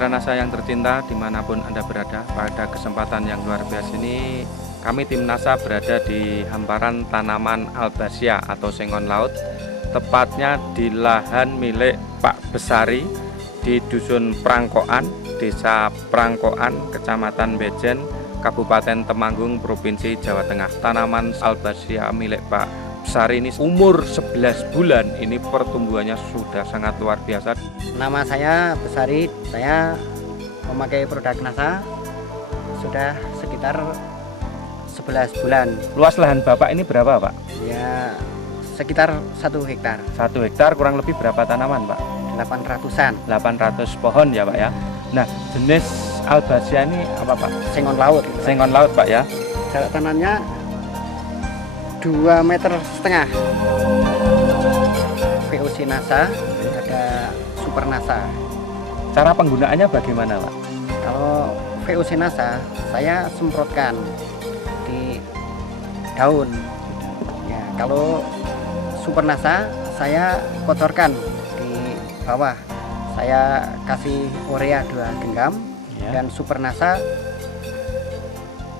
Mitra Nasa yang tercinta dimanapun Anda berada, pada kesempatan yang luar biasa ini kami tim Nasa berada di hamparan tanaman Albazia atau sengon laut, tepatnya di lahan milik Pak Besari di Dusun Prangkoan, Desa Prangkoan, Kecamatan Bejen, Kabupaten Temanggung, Provinsi Jawa Tengah. Tanaman Albazia milik Pak Besari ini umur 11 bulan, ini pertumbuhannya sudah sangat luar biasa. Nama saya Besari, saya memakai produk Nasa sudah sekitar 11 bulan. Luas lahan Bapak ini berapa, Pak? Ya, sekitar 1 hektar. 1 hektar kurang lebih berapa tanaman, Pak? 800-an. 800 pohon ya, Pak ya. Nah, jenis Albazia ini apa, Pak? Sengon laut. Sengon laut, Pak ya. Jarak tanamnya 2,5 meter. VOC Nasa, ada Super Nasa. Cara penggunaannya bagaimana, Pak? Kalau VOC Nasa, saya semprotkan di daun. Ya, kalau Super Nasa, saya kotorkan di bawah. Saya kasih urea 2 genggam Ya. dan Super Nasa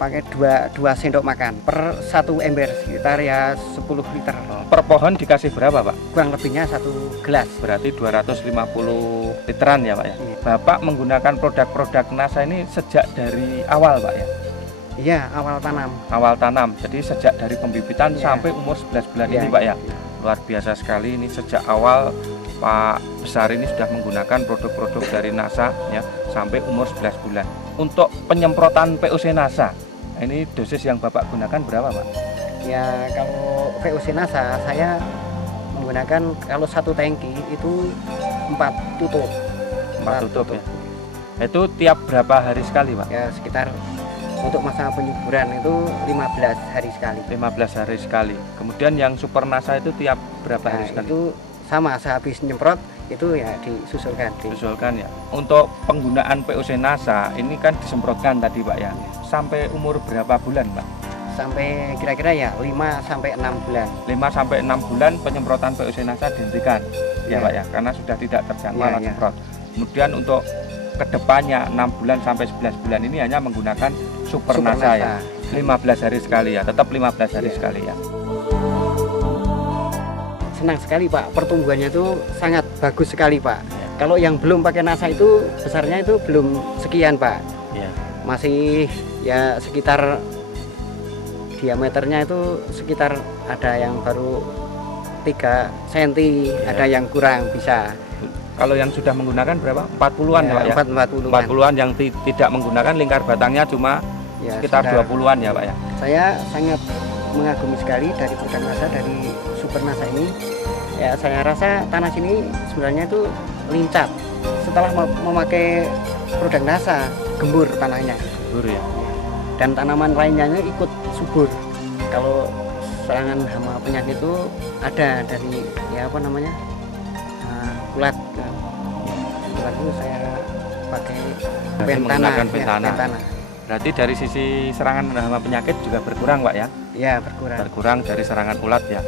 pakai 2 sendok makan per 1 ember, sekitar ya 10 liter. Per pohon dikasih berapa, Pak? Kurang lebihnya 1 gelas. Berarti 250 literan ya, Pak ya. Iya. Bapak menggunakan produk-produk Nasa ini sejak dari awal, Pak ya. Iya, awal tanam. Awal tanam. Jadi sejak dari pembibitan Iya. sampai umur 11 bulan Iya, ini, Pak ya. iya. Luar biasa sekali, ini sejak awal Pak Besar ini sudah menggunakan produk-produk dari Nasa ya sampai umur 11 bulan. Untuk penyemprotan POC Nasa, ini dosis yang Bapak gunakan berapa, Pak? Ya, kalau VOC Nasa saya menggunakan kalau 1 tangki itu 4 tutup. 4 tutup ya. Itu tiap berapa hari sekali, Pak? Ya, sekitar untuk masa penyuburan itu 15 hari sekali. 15 hari sekali. Kemudian yang Super Nasa itu tiap berapa Nah, hari sekali? itu sama, sehabis nyemprot itu ya disusulkan. Usulkan ya. Untuk penggunaan POC Nasa ini kan disemprotkan tadi, Pak ya. Sampai umur berapa bulan, Pak? Sampai kira-kira ya 5 sampai 6 bulan. 5 sampai 6 bulan penyemprotan POC Nasa dihentikan. Ya, Ya. Pak ya, karena sudah tidak terjangkau alat Ya. semprot. Kemudian untuk kedepannya 6 bulan sampai 11 bulan ini hanya menggunakan Super Nasa ya. 15 hari sekali ya, tetap 15 hari Ya. sekali ya. Senang sekali, Pak, pertumbuhannya itu sangat bagus sekali, Pak. Kalau yang belum pakai Nasa itu besarnya itu belum sekian, Pak. Ya. Masih ya sekitar diameternya itu sekitar ada yang baru 3 cm, ada yang kurang bisa. Kalau yang sudah menggunakan berapa? 40-an ya, Pak ya. 40-an. 40-an yang tidak menggunakan lingkar batangnya cuma Ya, sekitar 20-an ya, Pak ya. Saya sangat mengagumi sekali dari produk Nasa, dari Super Nasa ini. Ya, saya rasa tanah sini sebenarnya itu lincah. Setelah memakai produk Nasa, gembur tanahnya. Guru ya. Dan tanaman lainnya ikut subur. Kalau serangan hama penyakit itu ada dari ya apa namanya, kulat. Kulat itu saya pakai Menggunakan ya, pentana. pentana. Berarti dari sisi serangan hama penyakit juga berkurang, Pak ya. Ya, berkurang. Berkurang dari serangan ulat ya.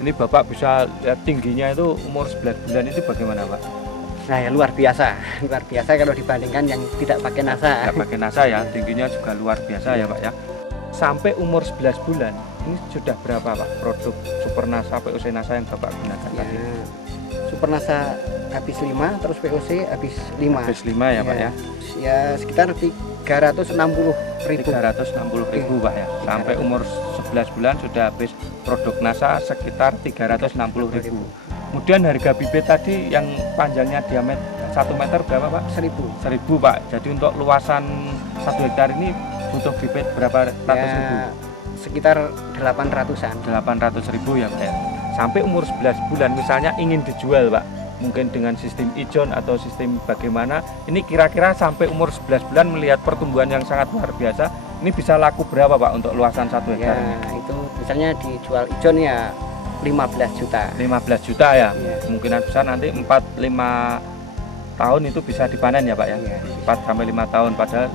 Ini Bapak bisa lihat tingginya itu umur 11 bulan itu bagaimana, Pak? Nah, ya luar biasa kalau dibandingkan yang tidak pakai Nasa. Tidak pakai Nasa ya, tingginya juga luar biasa ya, Pak ya. Sampai umur 11 bulan ini sudah berapa, Pak, produk Super Nasa, POC Nasa yang Bapak gunakan Ya, tadi? Super Nasa habis 5, terus VOC habis 5. Habis 5 ya, Pak ya. Ya sekitar 360.000. 360.000, Pak ya. Sampai umur 11 bulan sudah habis produk Nasa sekitar 360.000. Kemudian harga bibit tadi yang panjangnya diameter 1 meter berapa, Pak? 1.000. 1.000, Pak. Jadi untuk luasan 1 hektar ini butuh bibit berapa ratus ribu? Ya, sekitar 800-an. 800.000 ya, Pak ya. Sampai umur 11 bulan misalnya ingin dijual, Pak, mungkin dengan sistem ijon atau sistem bagaimana, ini kira-kira sampai umur 11 bulan melihat pertumbuhan yang sangat luar biasa, ini bisa laku berapa, Pak, untuk luasan 1 hektar Ya, ini? itu misalnya dijual ijon ya 15 juta. 15 juta ya. Ya. Kemungkinan besar nanti 4-5 tahun itu bisa dipanen ya, Pak ya. Ya. 4-5 tahun, padahal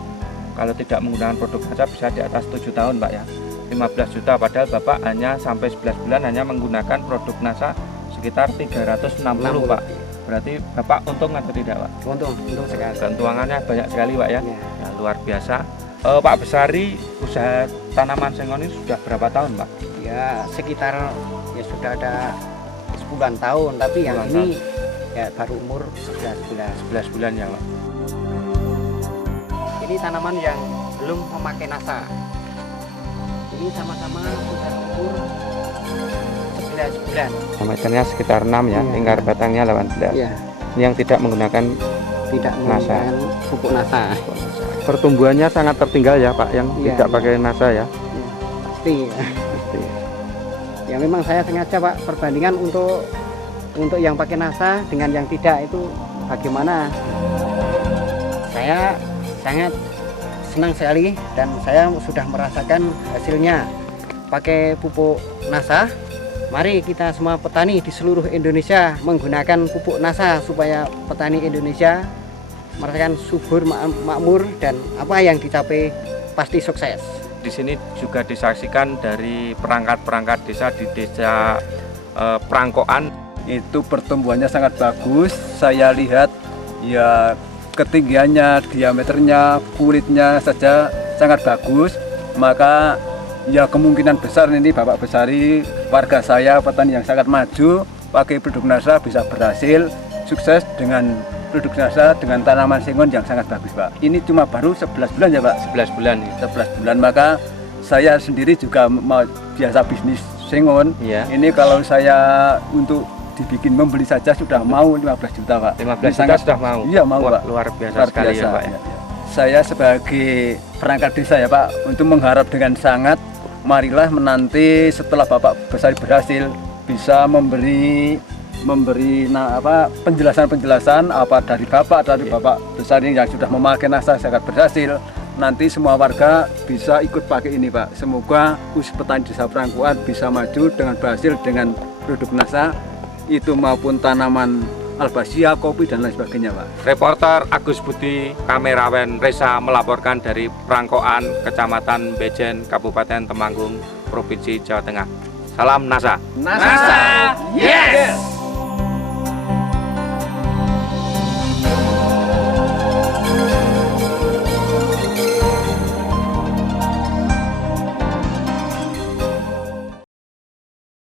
kalau tidak menggunakan produk Nasa bisa di atas 7 tahun, Pak ya. 15 juta, padahal Bapak hanya sampai 11 bulan hanya menggunakan produk Nasa sekitar 360, Pak. Berarti Bapak untung atau tidak, Pak? Untung sekali. Keuntungannya banyak sekali, Pak ya. Ya. Ya, luar biasa. Pak Besari, usaha tanaman sengon ini sudah berapa tahun, Pak? Ya sekitar ya sudah ada 10-an tahun, tapi yang 10-an ini ya baru umur 11 bulan. 11 bulan ya, Pak. Ini tanaman yang belum memakai nasa. Ini sama-sama sudah umur 11 bulan. Diameternya sekitar 6 ya, Iya. lingkar batangnya 18. Ya, Ini yang tidak menggunakan tidak Nasa. menggunakan pupuk nasa. pertumbuhannya sangat tertinggal ya, Pak, yang Iya, tidak iya. pakai nasa ya. Ya, pasti. Pasti. Ya memang saya sengaja Pak perbandingan untuk yang pakai nasa dengan yang tidak itu bagaimana. Saya sangat senang sekali dan saya sudah merasakan hasilnya. Pakai pupuk nasa, mari kita semua petani di seluruh Indonesia menggunakan pupuk nasa supaya petani Indonesia merasakan subur, makmur, dan apa yang dicapai pasti sukses. Di sini juga disaksikan dari perangkat-perangkat desa di desa Prangkoan. Itu pertumbuhannya sangat bagus. Saya lihat ya ketinggiannya, diameternya, kulitnya saja sangat bagus. Maka ya kemungkinan besar ini Bapak Besari, warga saya petani yang sangat maju pakai produk nasa bisa berhasil sukses dengan produk nasa dengan tanaman sengon yang sangat bagus, Pak. Ini cuma baru 11 bulan ya, Pak. 11 bulan ya. 11 bulan, maka saya sendiri juga mau biasa bisnis sengon. Iya. Ini kalau saya untuk dibikin membeli saja sudah mau 15 juta, Pak. 15 Ini juta sudah mau. Iya, mau, Wah, Pak. luar biasa Luar sekali biasa, ya, Pak ya. ya. Saya sebagai perangkat desa ya, Pak, untuk mengharap dengan sangat marilah menanti setelah Bapak Besari berhasil bisa memberi penjelasan apa dari Bapak Besari yang sudah memakai nasa sangat berhasil. Nanti semua warga bisa ikut pakai ini, Pak. Semoga usaha petani desa Prangkoan bisa maju dengan berhasil dengan produk nasa itu maupun tanaman albasia, kopi dan lain sebagainya, Pak. Reporter Agus Budi, kameramen Reza melaporkan dari Prangkoan, Kecamatan Bejen, Kabupaten Temanggung, Provinsi Jawa Tengah. Salam NASA. NASA, yes!